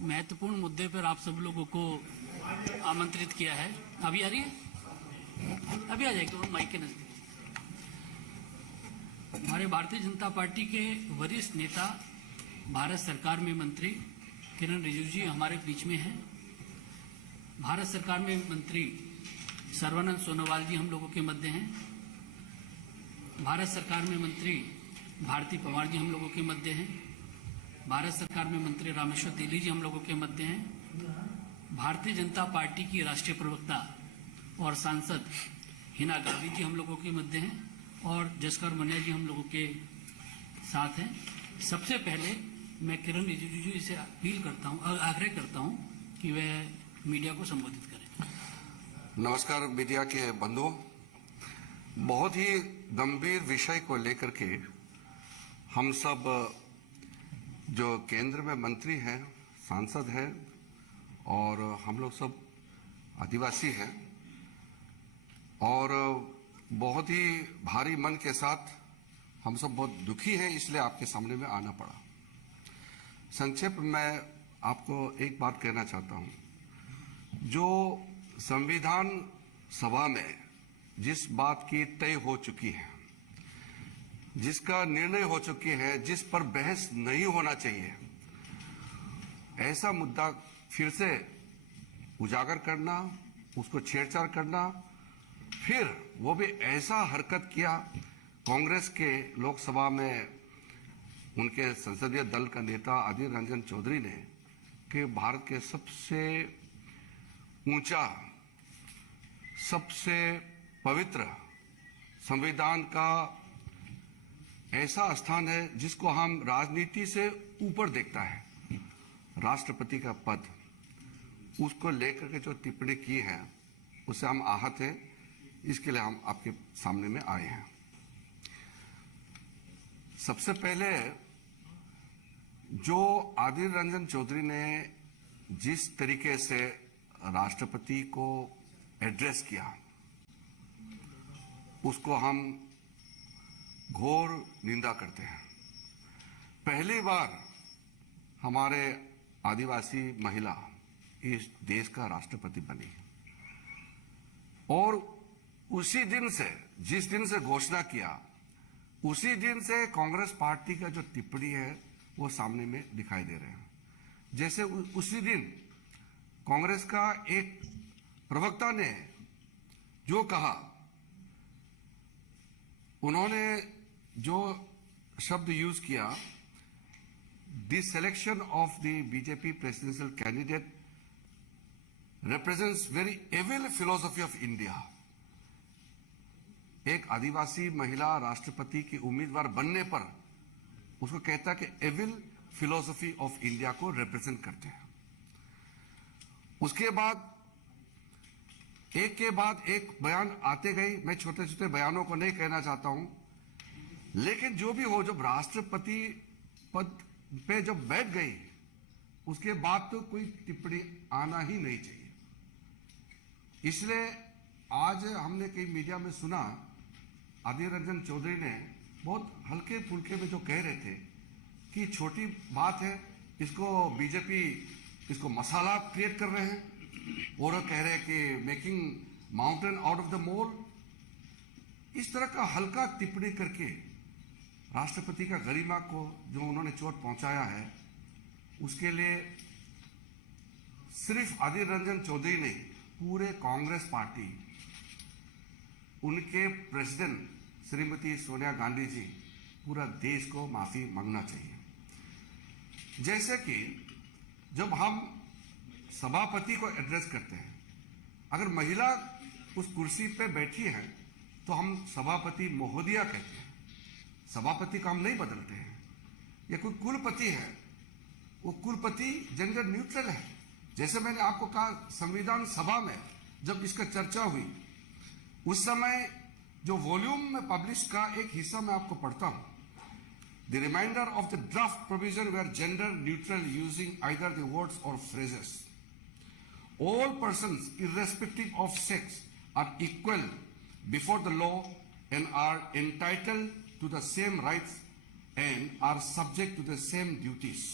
महत्वपूर्ण मुद्दे पर आप सब लोगों को आमंत्रित किया है। अभी आ रही है? अभी आ जाएगी वो माइक के नजदीक। हमारे भारतीय जनता पार्टी के वरिष्ठ नेता, भारत सरकार में मंत्री किरण रिजिजू जी हमारे बीच में हैं। भारत सरकार में मंत्री सर्बानंद सोनोवाल जी हम लोगों के मध्य हैं। भारत सरकार में मंत्री भारती पवार जी हम लोगों के मध्य हैं। भारत सरकार में मंत्री रामेश्वर तेली जी हम लोगों के मध्य हैं। भारतीय जनता पार्टी की राष्ट्रीय प्रवक्ता और सांसद हिना गावी जी हम लोगों के मध्य हैं और जसकर मनिया जी हम लोगों के साथ हैं। सबसे पहले मैं किरण रिजिजू जी से अपील करता हूं, आग्रह करता हूं कि वह मीडिया को संबोधित करें। नमस्कार मीडिया के बंधुओं, बहुत ही गंभीर विषय को लेकर के हम सब जो केंद्र में मंत्री हैं, सांसद हैं और हम लोग सब आदिवासी हैं और बहुत ही भारी मन के साथ हम सब बहुत दुखी हैं, इसलिए आपके सामने में आना पड़ा। संक्षेप में आपको एक बात कहना चाहता हूं। जो संविधान सभा में जिस बात की तय हो चुकी है, जिसका निर्णय हो चुकी है, जिस पर बहस नहीं होना चाहिए, ऐसा मुद्दा फिर से उजागर करना, उसको छेड़छाड़ करना, फिर वो भी ऐसा हरकत किया कांग्रेस के लोकसभा में उनके संसदीय दल का नेता अधीर रंजन चौधरी ने कि भारत के सबसे ऊंचा, सबसे पवित्र संविधान का ऐसा स्थान है जिसको हम राजनीति से ऊपर देखता है, राष्ट्रपति का पद, उसको लेकर के जो टिप्पणी की है उससे हम आहत हैं। इसके लिए हम आपके सामने में आए हैं। सबसे पहले जो अधीर रंजन चौधरी ने जिस तरीके से राष्ट्रपति को एड्रेस किया, उसको हम घोर निंदा करते हैं। पहली बार हमारे आदिवासी महिला इस देश का राष्ट्रपति बनी और उसी दिन से, जिस दिन से घोषणा किया, उसी दिन से कांग्रेस पार्टी का जो टिप्पणी है वो सामने में दिखाई दे रहे हैं। जैसे उसी दिन कांग्रेस का एक प्रवक्ता ने जो कहा, उन्होंने जो शब्द यूज किया, the selection of the BJP presidential candidate represents very evil philosophy of India। एक आदिवासी महिला राष्ट्रपति की उम्मीदवार बनने पर उसको कहता है कि एविल फिलोसफी ऑफ इंडिया को रिप्रेजेंट करते हैं। उसके बाद एक के बाद एक बयान आते गए। मैं छोटे छोटे बयानों को नहीं कहना चाहता हूं, लेकिन जो भी हो, जब राष्ट्रपति पद पे जब बैठ गई, उसके बाद तो कोई टिप्पणी आना ही नहीं चाहिए। इसलिए आज हमने कई मीडिया में सुना, अधीर रंजन चौधरी ने बहुत हल्के फुल्के में जो कह रहे थे कि छोटी बात है, इसको बीजेपी इसको मसाला क्रिएट कर रहे हैं और कह रहे हैं कि making mountain out of the mole. इस तरह का हल्का टिप्पणी करके राष्ट्रपति का गरिमा को जो उन्होंने चोट पहुंचाया है, उसके लिए सिर्फ अधीर रंजन चौधरी नहीं, पूरे कांग्रेस पार्टी, उनके प्रेसिडेंट श्रीमती सोनिया गांधी जी, पूरा देश को माफी मांगना चाहिए। जैसे कि जब हम सभापति को एड्रेस करते हैं, अगर महिला उस कुर्सी पे बैठी है तो हम सभापति महोदया कहते हैं, सभापति का हम नहीं बदलते हैं। या कोई कुलपति है, वो कुलपति जेंडर न्यूट्रल है। जैसे मैंने आपको कहा, संविधान सभा में जब इसका चर्चा हुई, उस समय जो वॉल्यूम में पब्लिश का एक हिस्सा मैं आपको पढ़ता हूं। The reminder of the draft provision where gender neutral using either the words और phrases. All persons irrespective of sex are equal before the law and are entitled to the same rights and are subject to the same duties.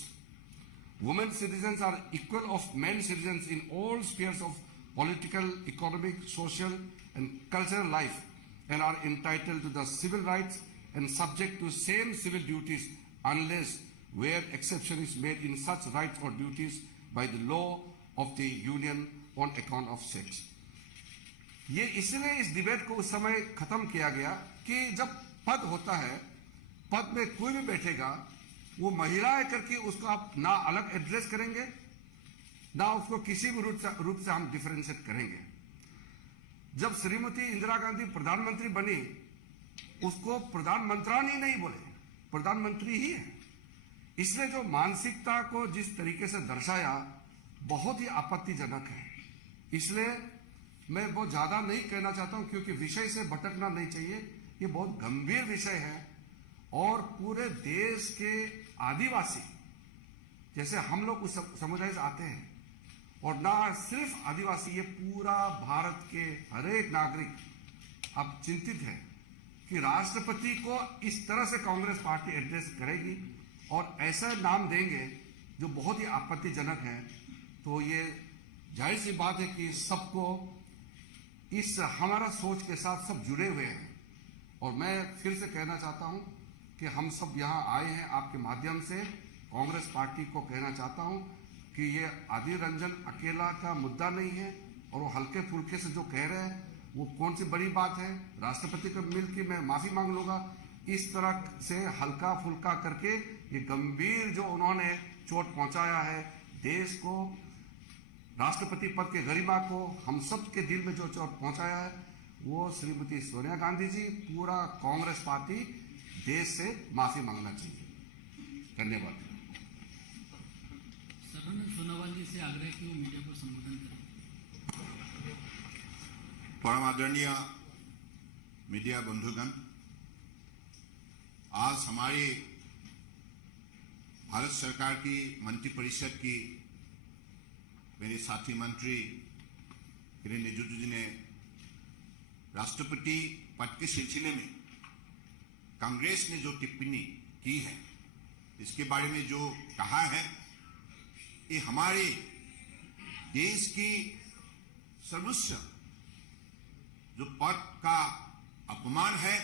women citizens are equal of men citizens in all spheres of political, economic, social and cultural life and are entitled to the civil rights and subject to same civil duties unless where exception is made in such rights or duties by the law of the union on account of sex. ये इसलिए इस debate को उस समय खत्म किया गया कि जब पद होता है, पद में कोई भी बैठेगा, वो महिला है करके उसको आप ना अलग एड्रेस करेंगे, ना उसको किसी भी रूप से हम डिफरेंशिएट करेंगे। जब श्रीमती इंदिरा गांधी प्रधानमंत्री बनी, उसको प्रधानमंत्री नहीं बोले, प्रधानमंत्री ही है। इसने जो मानसिकता को जिस तरीके से दर्शाया बहुत ही आपत्तिजनक है। इसलिए मैं बहुत ज्यादा नहीं कहना चाहता हूं क्योंकि विषय से भटकना नहीं चाहिए। ये बहुत गंभीर विषय है और पूरे देश के आदिवासी, जैसे हम लोग उस समुदाय से आते हैं, और ना सिर्फ आदिवासी, ये पूरा भारत के हर एक नागरिक अब चिंतित है कि राष्ट्रपति को इस तरह से कांग्रेस पार्टी एड्रेस करेगी और ऐसा नाम देंगे जो बहुत ही आपत्तिजनक है। तो ये जाहिर सी बात है कि सबको इस हमारा सोच के साथ सब जुड़े हुए हैं। और मैं फिर से कहना चाहता हूं कि हम सब यहां आए हैं आपके माध्यम से कांग्रेस पार्टी को कहना चाहता हूं कि ये आदिर रंजन अकेला का मुद्दा नहीं है और वो हल्के फुल्के से जो कह रहे हैं वो कौन सी बड़ी बात है। राष्ट्रपति को मिल के मैं माफी मांग लूंगा। इस तरह से हल्का फुल्का करके ये गंभीर जो उन्होंने चोट पहुंचाया है देश को, राष्ट्रपति पद के गरिमा को, हम सब के दिल में जो चोट पहुंचाया है, वो श्रीमती सोनिया गांधी जी, पूरा कांग्रेस पार्टी देश से माफी मांगना चाहिए। धन्यवाद। सर्वानंद सोनोवाल जी से आग्रह कि वो मीडिया को संबोधन करें। परम आदरणीय मीडिया बंधुगण, आज हमारी भारत सरकार की मंत्रिपरिषद की मेरे साथी मंत्री किरेन रिजिजू जी ने राष्ट्रपति पद के सिलसिले में कांग्रेस ने जो टिप्पणी की है, इसके बारे में जो कहा है, ये हमारे देश की सर्वोच्च जो पद का अपमान है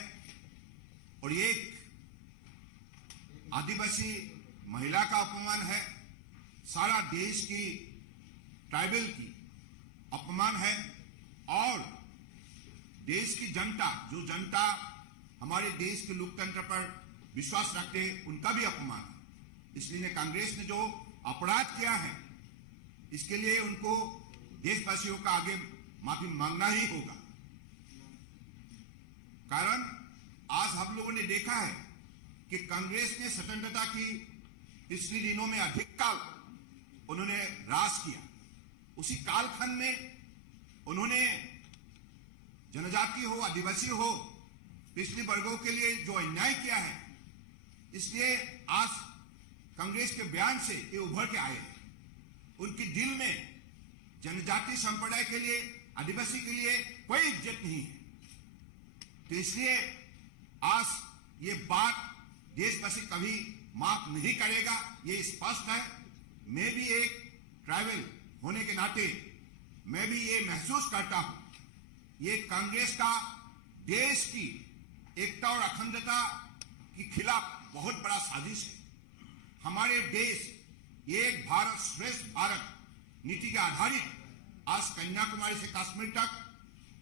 और ये एक आदिवासी महिला का अपमान है, सारा देश की ट्राइबल की अपमान है और देश की जनता, जो जनता हमारे देश के लोकतंत्र पर विश्वास रखते हैं, उनका भी अपमान है। इसलिए कांग्रेस ने जो अपराध किया है, इसके लिए उनको देशवासियों का आगे माफी मांगना ही होगा। कारण आज हम लोगों ने देखा है कि कांग्रेस ने स्वतंत्रता की पिछले दिनों में अधिक काल उन्होंने राज किया। उसी कालखंड में उन्होंने जनजाति हो, आदिवासी हो, पिछले वर्गों के लिए जो अन्याय किया है, इसलिए आज कांग्रेस के बयान से ये उभर के आए हैं। उनके दिल में जनजाति संप्रदाय के लिए, आदिवासी के लिए कोई इज्जत नहीं है। तो इसलिए आज ये बात देशवासी कभी माफ नहीं करेगा, ये स्पष्ट है। मैं भी एक ट्राइबल होने के नाते मैं भी ये महसूस करता हूं, ये कांग्रेस का देश की एकता और अखंडता के खिलाफ बहुत बड़ा साजिश है। हमारे देश एक भारत श्रेष्ठ भारत नीति के आधारित आज कन्याकुमारी से कश्मीर तक,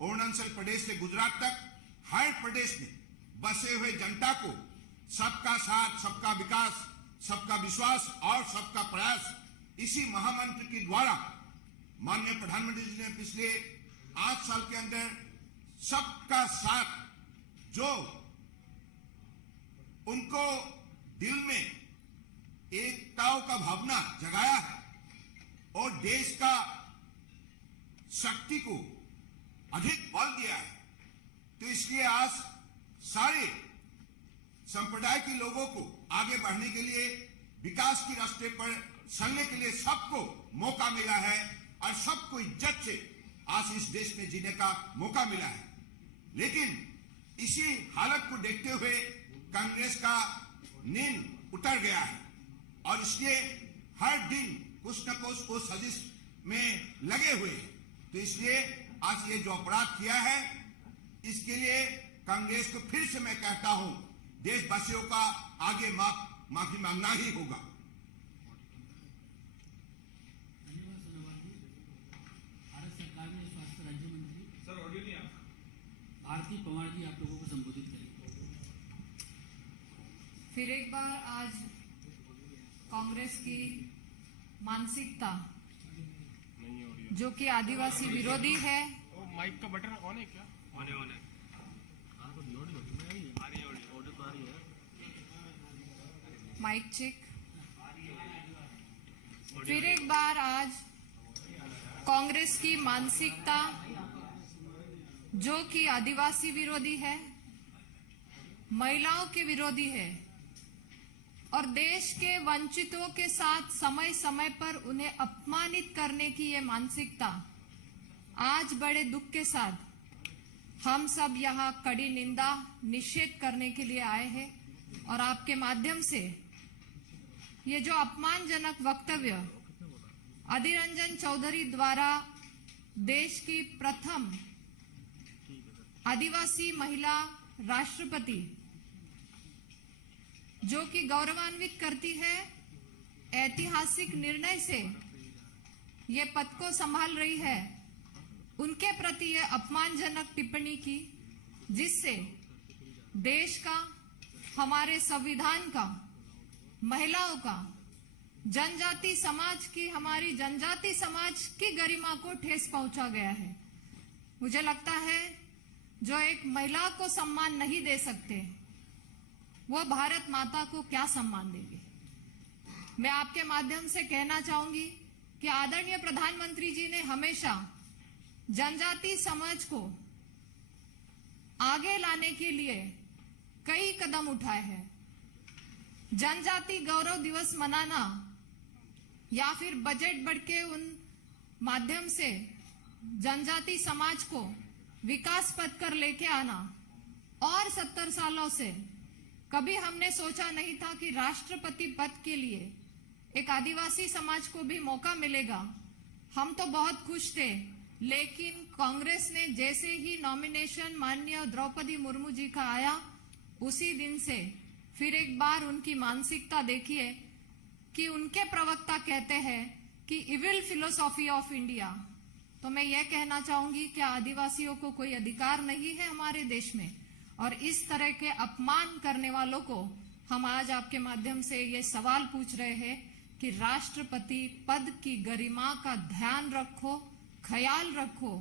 अरुणाचल प्रदेश से गुजरात तक, हर प्रदेश में बसे हुए जनता को सबका साथ, सबका विकास, सबका विश्वास और सबका प्रयास, इसी महामंत्र के द्वारा माननीय प्रधानमंत्री जी ने पिछले 8 साल के अंदर सबका साथ जो उनको दिल में एकताओं का भावना जगाया है और देश का शक्ति को अधिक बल दिया है। तो इसलिए आज सारे संप्रदाय के लोगों को आगे बढ़ने के लिए, विकास के रास्ते पर चलने के लिए सबको मौका मिला है और सबको इज्जत से आज इस देश में जीने का मौका मिला है। लेकिन इसी हालत को देखते हुए कांग्रेस का नींद उतर गया है और इसलिए हर दिन कुछ न कुछ उस साजिश में लगे हुए हैं। तो इसलिए आज ये जो अपराध किया है, इसके लिए कांग्रेस को फिर से मैं कहता हूं, देशवासियों का आगे माफी मांगना ही होगा। भारत सरकार में स्वास्थ्य राज्य मंत्री सर ऑडियो नहीं आता, भारती पवार जी आप लोगों को संबोधित करेंगे। फिर एक बार आज कांग्रेस की मानसिकता जो कि आदिवासी विरोधी है, माइक का बटन ऑन है क्या? ऑन है, ऑन है। Mic check. फिर एक बार आज कांग्रेस की मानसिकता जो कि आदिवासी विरोधी है, महिलाओं के विरोधी है और देश के वंचितों के साथ समय समय पर उन्हें अपमानित करने की ये मानसिकता आज बड़े दुख के साथ हम सब यहाँ कड़ी निंदा निषेध करने के लिए आए हैं। और आपके माध्यम से ये जो अपमानजनक वक्तव्य अधीर रंजन चौधरी द्वारा देश की प्रथम आदिवासी महिला राष्ट्रपति जो कि गौरवान्वित करती है, ऐतिहासिक निर्णय से ये पद को संभाल रही है, उनके प्रति ये अपमानजनक टिप्पणी की, जिससे देश का, हमारे संविधान का, महिलाओं का, जनजाति समाज की, हमारी जनजाति समाज की गरिमा को ठेस पहुंचा गया है। मुझे लगता है जो एक महिला को सम्मान नहीं दे सकते वो भारत माता को क्या सम्मान देंगे। मैं आपके माध्यम से कहना चाहूंगी कि आदरणीय प्रधानमंत्री जी ने हमेशा जनजाति समाज को आगे लाने के लिए कई कदम उठाए हैं। जनजाति गौरव दिवस मनाना या फिर बजट बढ़ के उन माध्यम से जनजाति समाज को विकास पथ पर लेके आना, और 70 सालों से कभी हमने सोचा नहीं था कि राष्ट्रपति पद के लिए एक आदिवासी समाज को भी मौका मिलेगा। हम तो बहुत खुश थे, लेकिन कांग्रेस ने जैसे ही नॉमिनेशन माननीय द्रौपदी मुर्मू जी का आया, उसी दिन से फिर एक बार उनकी मानसिकता देखिए कि उनके प्रवक्ता कहते हैं कि इविल फिलोसॉफी ऑफ इंडिया। तो मैं ये कहना चाहूंगी कि आदिवासियों को कोई अधिकार नहीं है हमारे देश में, और इस तरह के अपमान करने वालों को हम आज आपके माध्यम से ये सवाल पूछ रहे हैं कि राष्ट्रपति पद की गरिमा का ध्यान रखो, ख्याल रखो।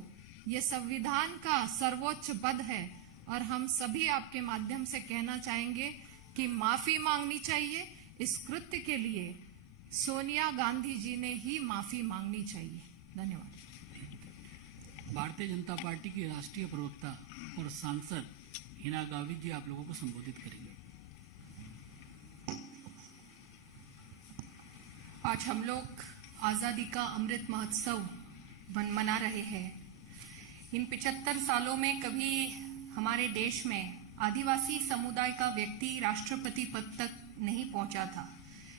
ये संविधान का सर्वोच्च पद है और हम सभी आपके माध्यम से कहना चाहेंगे कि माफी मांगनी चाहिए। इस कृत्य के लिए सोनिया गांधी जी ने ही माफी मांगनी चाहिए। धन्यवाद। भारतीय जनता पार्टी की राष्ट्रीय प्रवक्ता और सांसद हिना गावित जी आप लोगों को संबोधित करेंगे। आज हम लोग आजादी का अमृत महोत्सव मना रहे हैं। इन 75 सालों में कभी हमारे देश में आदिवासी समुदाय का व्यक्ति राष्ट्रपति पद तक नहीं पहुंचा था।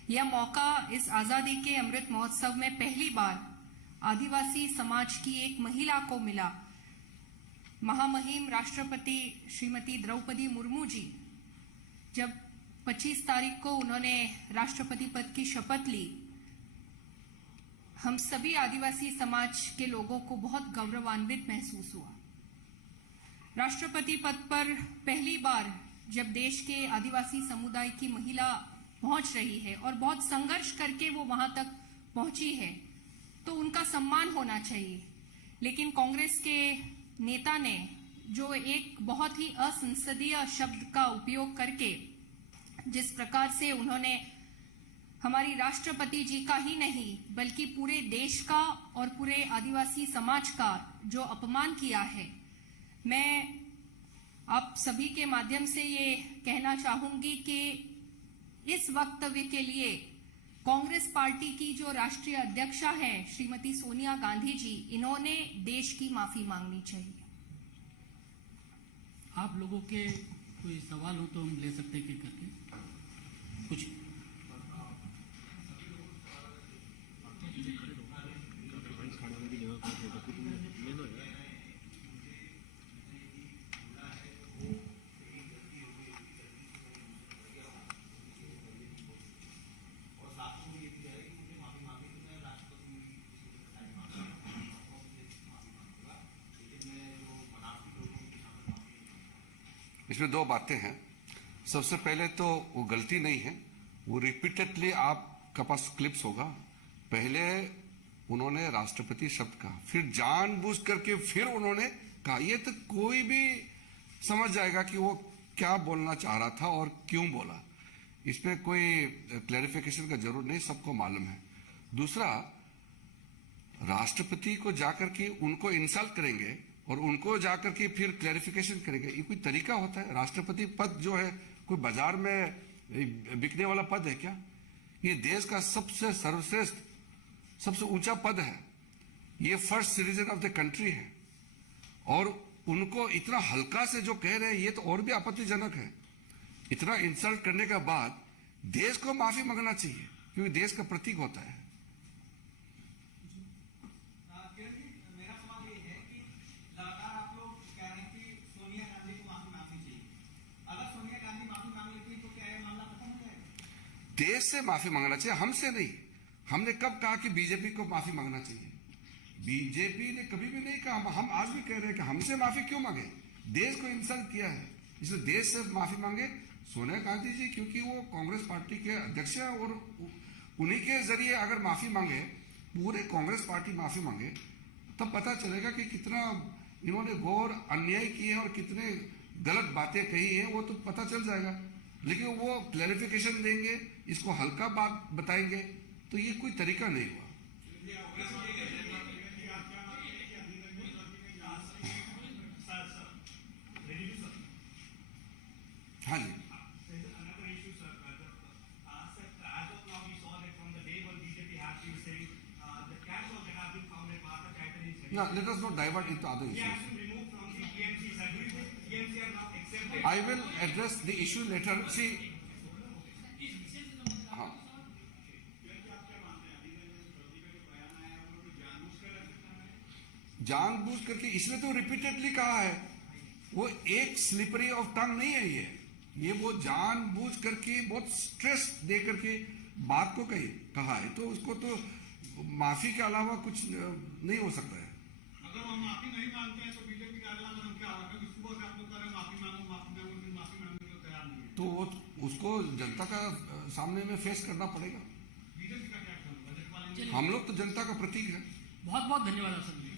यह मौका इस आजादी के अमृत महोत्सव में पहली बार आदिवासी समाज की एक महिला को मिला। महामहिम राष्ट्रपति श्रीमती द्रौपदी मुर्मू जी जब 25 तारीख को उन्होंने राष्ट्रपति पद की शपथ ली, हम सभी आदिवासी समाज के लोगों को बहुत गौरवान्वित महसूस हुआ। राष्ट्रपति पद पर पहली बार जब देश के आदिवासी समुदाय की महिला पहुंच रही है और बहुत संघर्ष करके वो वहां तक पहुंची है, तो उनका सम्मान होना चाहिए। लेकिन कांग्रेस के नेता ने जो एक बहुत ही असंसदीय शब्द का उपयोग करके जिस प्रकार से उन्होंने हमारी राष्ट्रपति जी का ही नहीं बल्कि पूरे देश का और पूरे आदिवासी समाज का जो अपमान किया है, मैं आप सभी के माध्यम से ये कहना चाहूंगी कि इस वक्तव्य के लिए कांग्रेस पार्टी की जो राष्ट्रीय अध्यक्षा है श्रीमती सोनिया गांधी जी, इन्होंने देश की माफी मांगनी चाहिए। आप लोगों के कोई सवाल हो तो हम ले सकते हैं कि करके कुछ इसमें दो बातें हैं। सबसे पहले तो वो गलती नहीं है, वो रिपीटेडली आपका पास क्लिप्स होगा। पहले उन्होंने राष्ट्रपति शब्द कहा, फिर जानबूझ करके फिर उन्होंने कहा। ये तो कोई भी समझ जाएगा कि वो क्या बोलना चाह रहा था और क्यों बोला। इसमें कोई क्लैरिफिकेशन का जरूरत नहीं, सबको मालूम है। दूसरा, राष्ट्रपति को जाकर के उनको इंसल्ट करेंगे और उनको जाकर के फिर क्लैरिफिकेशन करेंगे, ये कोई तरीका होता है? राष्ट्रपति पद जो है कोई बाजार में बिकने वाला पद है क्या? ये देश का सबसे सर्वश्रेष्ठ, सबसे ऊंचा पद है। ये first citizen of the country है और उनको इतना हल्का से जो कह रहे हैं, ये तो और भी आपत्तिजनक है। इतना इंसल्ट करने के बाद देश को माफी मांगना चाहिए, क्योंकि देश का प्रतीक होता है। मेरा सवाल ये है कि लगातार आप लोग कह रहे हैं कि सोनिया गांधी को माफी मांगनी चाहिए। अगर सोनिया गांधी माफी मांग लेती तो क्या ये मामला खत्म हो जाएगा? देश से माफी मांगना चाहिए, हमसे नहीं। हमने कब कहा कि बीजेपी को माफी मांगना चाहिए? बीजेपी ने कभी भी नहीं कहा। हम आज भी कह रहे हैं कि हमसे माफी क्यों मांगे? देश को इंसल्ट किया है, इसलिए देश से माफी मांगे सोनिया गांधी जी, क्योंकि वो कांग्रेस पार्टी के अध्यक्ष हैं और उन्हीं के जरिए अगर माफी मांगे, पूरे कांग्रेस पार्टी माफी मांगे, तब पता चलेगा कि कितना इन्होंने घोर अन्याय किए हैं और कितने गलत बातें कही हैं, वो तो पता चल जाएगा। लेकिन वो क्लैरिफिकेशन देंगे, इसको हल्का बात बताएंगे, तो ये कोई तरीका नहीं हुआ। हाँ जी, no, let us not divert into other issues. I will address the issue later. See, हाँ, जानबूझ करके इसने तो रिपीटेडली कहा है, वो एक स्लिपरी ऑफ टंग नहीं है ये वो जानबूझ करके बहुत स्ट्रेस दे करके बात को कहा है, तो उसको तो माफी के अलावा कुछ नहीं हो सकता है। अगर हम माफी नहीं मांगते हैं तो बीजेपी का अगला कदम क्या होगा? सुबह से आप लोग कह रहे हैं माफी मांगने को तैयार नहीं है, तो वो उसको जनता का सामने में फेस करना पड़ेगा। बीजेपी का क्या करना? हम लोग तो जनता का प्रतीक है। बहुत बहुत धन्यवाद आप सभी।